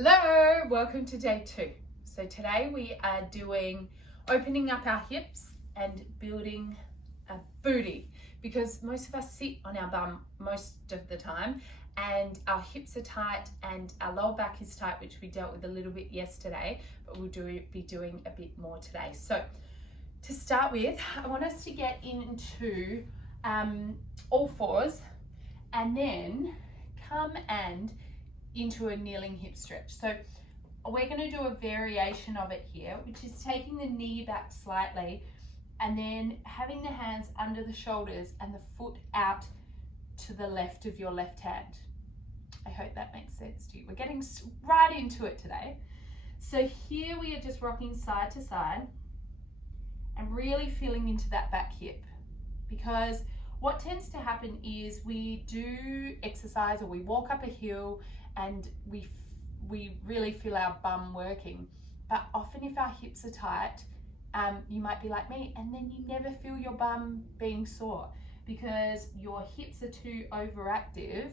Hello, welcome to day 2. So today we are doing opening up our hips and building a booty, because most of us sit on our bum most of the time and our hips are tight and our lower back is tight, which we dealt with a little bit yesterday, but we'll be doing a bit more today. So to start with, I want us to get into all fours and then come and into a kneeling hip stretch. So we're going to do a variation of it here, which is taking the knee back slightly and then having the hands under the shoulders and the foot out to the left of your left hand. I hope that makes sense to you. We're getting right into it today. So here we are just rocking side to side and really feeling into that back hip, because what tends to happen is we do exercise or we walk up a hill and we really feel our bum working, but often if our hips are tight, you might be like me, and then you never feel your bum being sore because your hips are too overactive,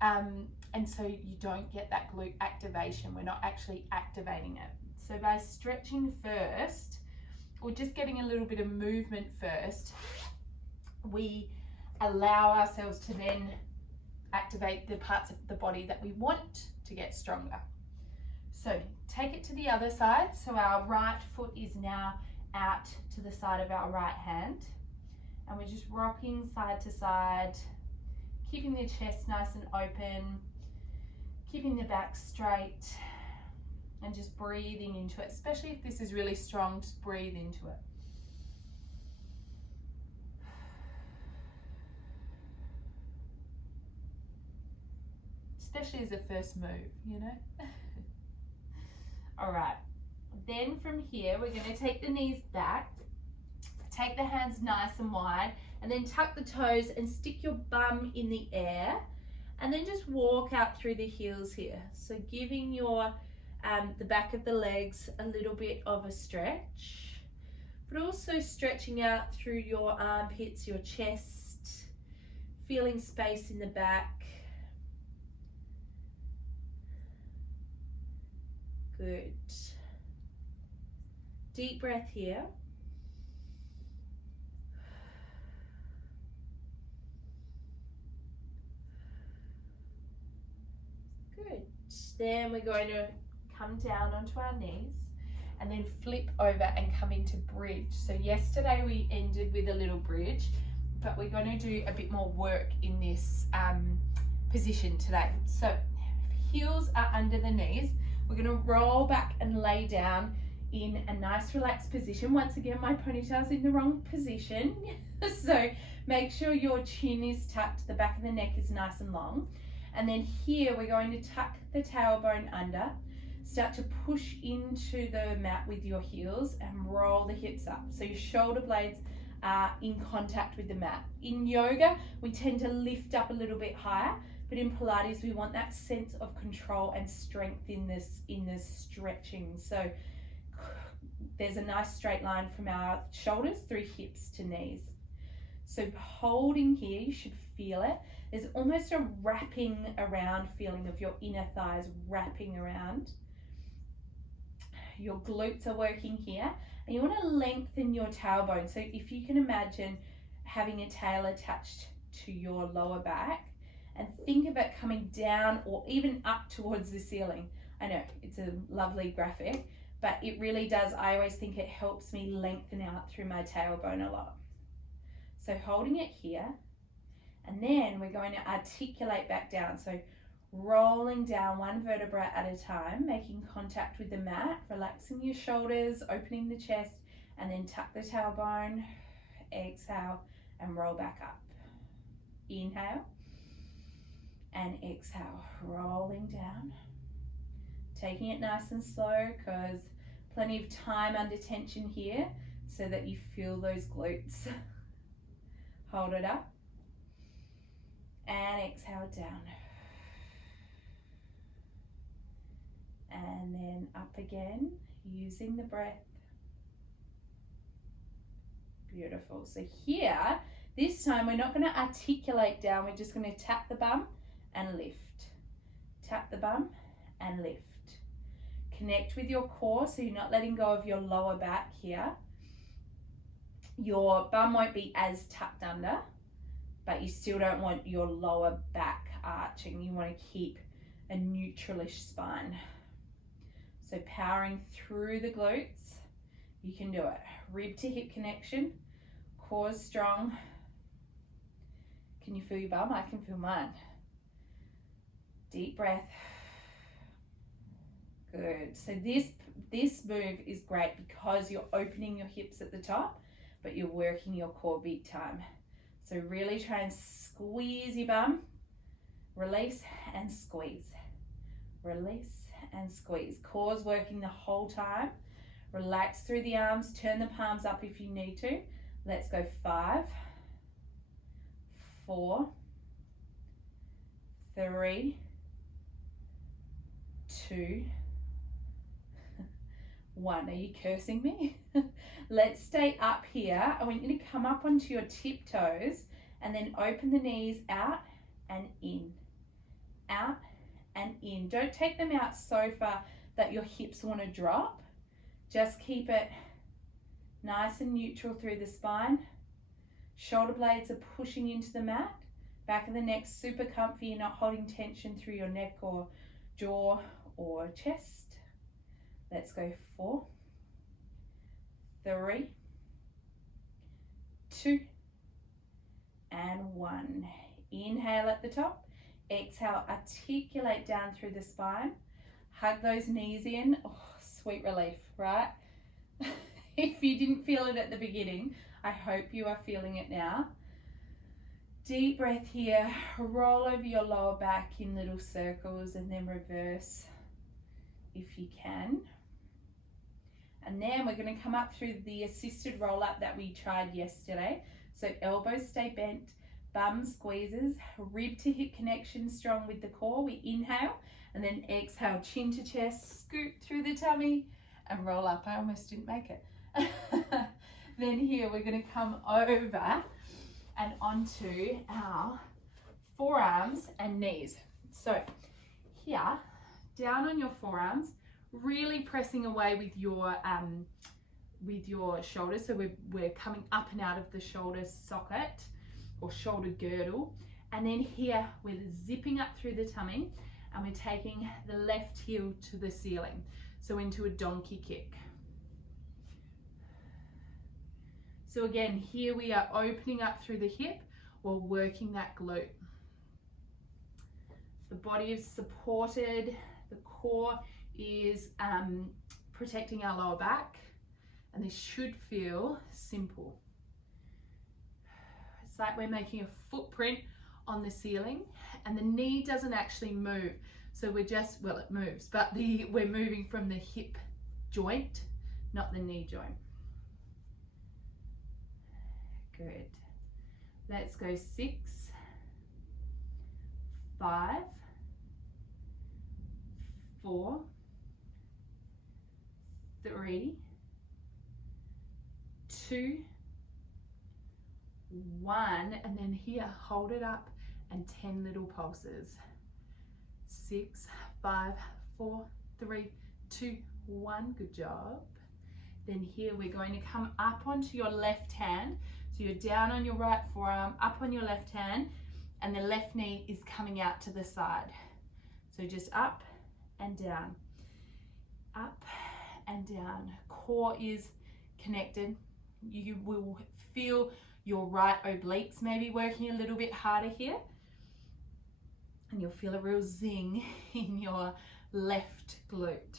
and so you don't get that glute activation. We're not actually activating it. So by stretching first, or just getting a little bit of movement first, we allow ourselves to then activate the parts of the body that we want to get stronger. So take it to the other side. So our right foot is now out to the side of our right hand, and we're just rocking side to side, keeping the chest nice and open, keeping the back straight, and just breathing into it. Especially if this is really strong, just breathe into it. Especially as a first move, you know. All right, then from here we're going to take the knees back, take the hands nice and wide, and then tuck the toes and stick your bum in the air, and then just walk out through the heels here. So giving your the back of the legs a little bit of a stretch, but also stretching out through your armpits, your chest, feeling space in the back. Good. Deep breath here. Good. Then we're going to come down onto our knees and then flip over and come into bridge. So yesterday we ended with a little bridge, but we're going to do a bit more work in this position today. So heels are under the knees. We're going to roll back and lay down in a nice relaxed position. Once again, my ponytail's in the wrong position. So make sure your chin is tucked, the back of the neck is nice and long. And then here we're going to tuck the tailbone under, start to push into the mat with your heels and roll the hips up. So your shoulder blades are in contact with the mat. In yoga, we tend to lift up a little bit higher, but in Pilates, we want that sense of control and strength in this stretching. So there's a nice straight line from our shoulders through hips to knees. So holding here, you should feel it. There's almost a wrapping around feeling of your inner thighs wrapping around. Your glutes are working here, and you want to lengthen your tailbone. So if you can imagine having a tail attached to your lower back, and think of it coming down or even up towards the ceiling. I know it's a lovely graphic, but it really does. I always think it helps me lengthen out through my tailbone a lot. So holding it here, and then we're going to articulate back down. So rolling down one vertebra at a time, making contact with the mat, relaxing your shoulders, opening the chest, and then tuck the tailbone, exhale, and roll back up. Inhale. And exhale, rolling down, taking it nice and slow, because plenty of time under tension here so that you feel those glutes. Hold it up and exhale down, and then up again using the breath. Beautiful. So here, this time we're not going to articulate down, we're just going to tap the bum and lift. Tap the bum and lift. connect with your core, so you're not letting go of your lower back here. Your bum won't be as tucked under, but you still don't want your lower back arching. You want to keep a neutralish spine. So powering through the glutes, you can do it. Rib to hip connection, core strong. Can you feel your bum? I can feel mine. Deep breath. Good. So this move is great because you're opening your hips at the top, but you're working your core big time. So really try and squeeze your bum. Release and squeeze. Release and squeeze. Core's working the whole time. Relax through the arms. Turn the palms up if you need to. Let's go 5, 4, 3, 2, 1. Are you cursing me? Let's stay up here. I want you to come up onto your tiptoes and then open the knees out and in. Out and in. Don't take them out so far that your hips want to drop. Just keep it nice and neutral through the spine. Shoulder blades are pushing into the mat. Back of the neck super comfy. You're not holding tension through your neck or jaw or chest. Let's go 4, 3, 2, and 1. Inhale at the top. Exhale, articulate down through the spine. Hug those knees in. Oh, sweet relief, right? If you didn't feel it at the beginning, I hope you are feeling it now. Deep breath here. Roll over your lower back in little circles and then reverse if you can. And then we're going to come up through the assisted roll up that we tried yesterday. So elbows stay bent, bum squeezes, rib to hip connection strong with the core. We inhale and then exhale, chin to chest, scoop through the tummy and roll up. I almost didn't make it. Then here we're going to come over and onto our forearms and knees. So here, down on your forearms, really pressing away with your shoulders. So we're coming up and out of the shoulder socket or shoulder girdle. And then here we're zipping up through the tummy and we're taking the left heel to the ceiling. So into a donkey kick. So again, here we are opening up through the hip while working that glute. The body is supported, the core is protecting our lower back, and this should feel simple. It's like we're making a footprint on the ceiling and the knee doesn't actually move. So we're just, well, it moves, but we're moving from the hip joint, not the knee joint. Good. Let's go 6, 5, 4, 3, 2, 1, and then here hold it up and 10 little pulses. 6, 5, 4, 3, 2, 1. Good job. Then here we're going to come up onto your left hand. So you're down on your right forearm, up on your left hand, and the left knee is coming out to the side. So just up and down, up and down. Core is connected. You will feel your right obliques maybe working a little bit harder here. And you'll feel a real zing in your left glute.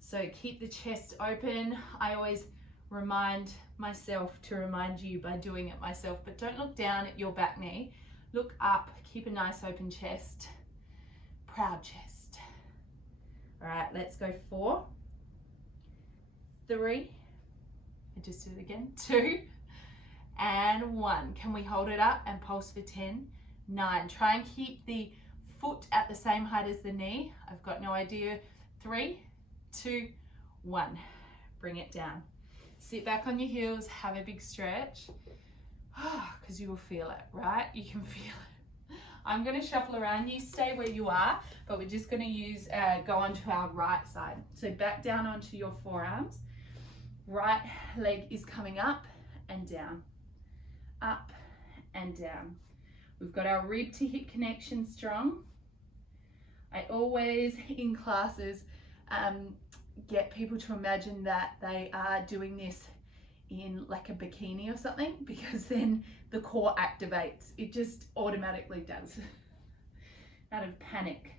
So keep the chest open. I always remind myself to remind you by doing it myself, but don't look down at your back knee. Look up, keep a nice open chest, proud chest. All right, let's go 4, 3, I just did it again, 2, and 1. Can we hold it up and pulse for 10, 9. Try and keep the foot at the same height as the knee. I've got no idea. 3, 2, 1. Bring it down. Sit back on your heels, have a big stretch, because you will feel it, right? You can feel it. I'm going to shuffle around. You stay where you are, but we're just going to use, go onto our right side. So back down onto your forearms. Right leg is coming up and down, up and down. We've got our rib to hip connection strong. I always, in classes, get people to imagine that they are doing this in like a bikini or something, because then the core activates. It just automatically does out of panic.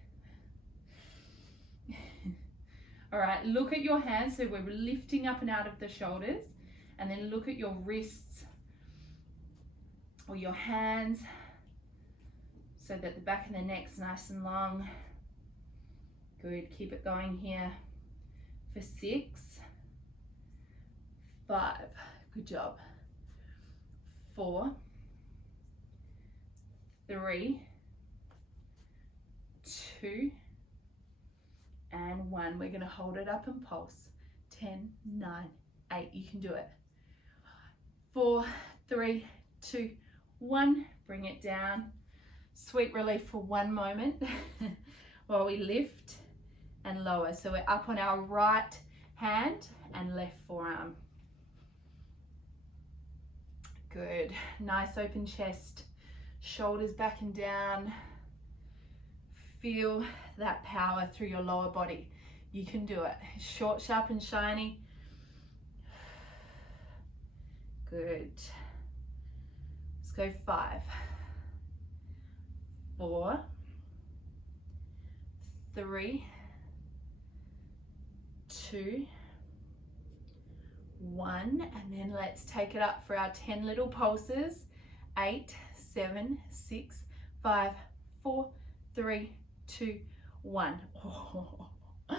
All right, look at your hands. So we're lifting up and out of the shoulders, and then look at your wrists or your hands so that the back of the neck's nice and long. Good, keep it going here for 6, 5, good job, 4, 3, 2, and 1. We're going to hold it up and pulse. 10, 9, 8. You can do it. 4, 3, 2, 1. Bring it down. Sweet relief for 1 moment while we lift and lower. So we're up on our right hand and left forearm. Good. Nice open chest. Shoulders back and down. Feel that power through your lower body. You can do it. Short, sharp and shiny. Good. Let's go 5, 4, 3, 2, 1, and then let's take it up for our 10 little pulses. 8, 7, 6, 5, 4, 3, 2, 1. Oh, it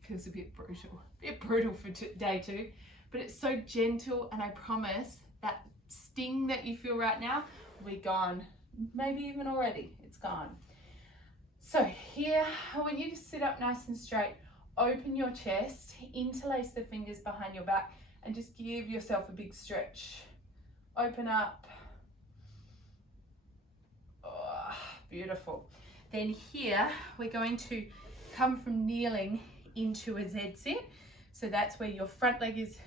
feels a bit brutal for day 2, but it's so gentle, and I promise that sting that you feel right now will be gone, maybe even already, it's gone. So here, I want you to sit up nice and straight, open your chest, interlace the fingers behind your back, and just give yourself a big stretch. Open up. Oh, beautiful. Then here, we're going to come from kneeling into a Z sit. So that's where your front leg is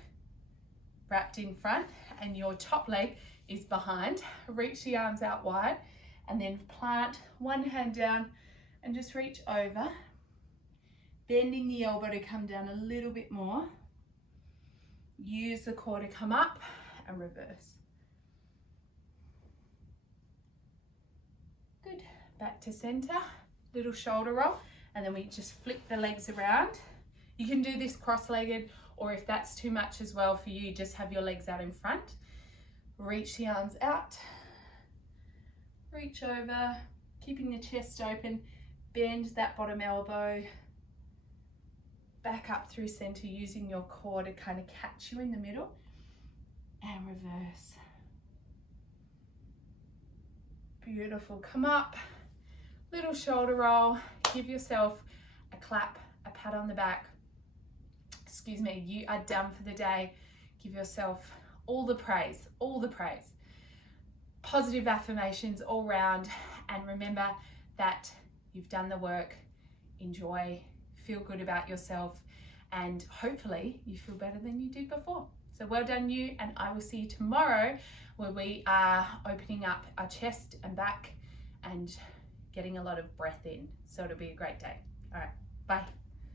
wrapped in front and your top leg is behind. Reach the arms out wide and then plant one hand down and just reach over, bending the elbow to come down a little bit more. Use the core to come up and reverse. Good. Back to center, little shoulder roll, and then we just flip the legs around. You can do this cross-legged, or if that's too much as well for you, just have your legs out in front. Reach the arms out, reach over, keeping the chest open, bend that bottom elbow, back up through center, using your core to kind of catch you in the middle, and reverse. Beautiful. Come up, little shoulder roll, give yourself a clap, a pat on the back. Excuse me, you are done for the day. Give yourself all the praise, all the praise. Positive affirmations all round, and remember that you've done the work. Enjoy, feel good about yourself, and hopefully you feel better than you did before. So well done you, and I will see you tomorrow where we are opening up our chest and back and getting a lot of breath in. So it'll be a great day. All right, bye.